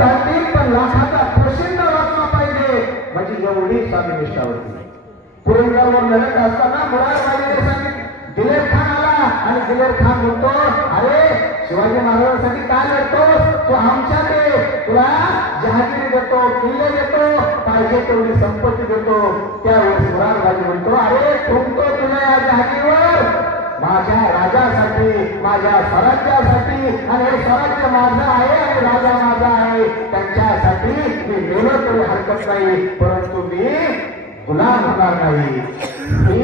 चालतील पण लाखाचा प्रसिद्ध वाचला पाहिजे. म्हणजे एवढी स्वामी निष्ठा होती पुरंदरवर लढत असताना मुरारबाजीने सांगितलं दिलेर खान आला आणि दिलेर खान म्हणतो अरे शिवाजी महाराजांसाठी काय लढतो तो आमच्या ते. तुला जहागिरी देतो किल्ले देतो पाहिजे तेवढी संपत्ती देतो. त्यावेळेस मुरारबाजी म्हणतो अरे तुमतो तुला या जहागीरीवर. माझ्या राजासाठी माझ्या स्वराज्यासाठी आणि हे स्वराज्य माझं तरी हरकत नाही परंतु मी गुलाम होणार नाही. ही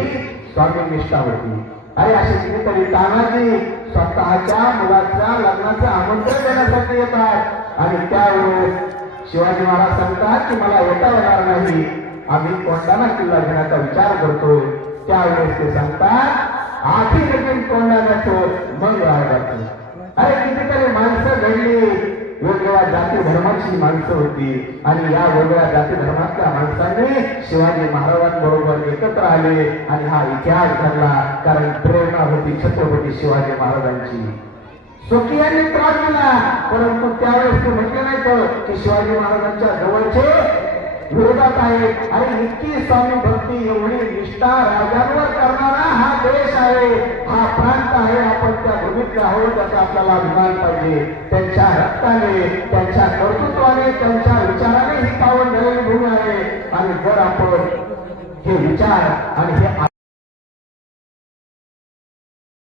स्वामी निष्ठा होती अरे अशी कितीतरी तानाजी स्वतःच्या मुलाच्या लग्नाचं आमंत्रण देण्यासाठी येतात. आणि त्यावेळेस शिवाजी महाराज सांगतात की मला येता येणार नाही. आम्ही कोंडाणा किल्ला घेण्याचा विचार करतो त्यावेळेस ते सांगतात आधी देखील कोंडाण्याचं मग राहायचं अरे कितीतरी माणसं घडली वेगवेगळ्या जाती धर्माची माणसं होती. आणि या वेगळ्या जाती धर्मातल्या माणसांनी शिवाजी महाराजांबरोबर एकत्र आले. आणि हा इतिहास घडला. कारण प्रेरणा होती छत्रपती शिवाजी महाराजांची. स्वकीयांनी त्रास दिला परंतु त्यावेळेस ते म्हटले नाही तर की शिवाजी महाराजांच्या जवळचे विरोधात आहेत आणि इतकी स्वामी भक्ती एवढी निष्ठा राजांवर करणारा हा देश आहे. हा आहे आपण त्या त्याचा आपल्याला अभिमान पाहिजे. त्यांच्या रक्ताने त्यांच्या कर्तृत्वाने त्यांच्या विचाराने ही पावन झालेली भूमी आहे. आणि जर आपण हे विचार आणि हे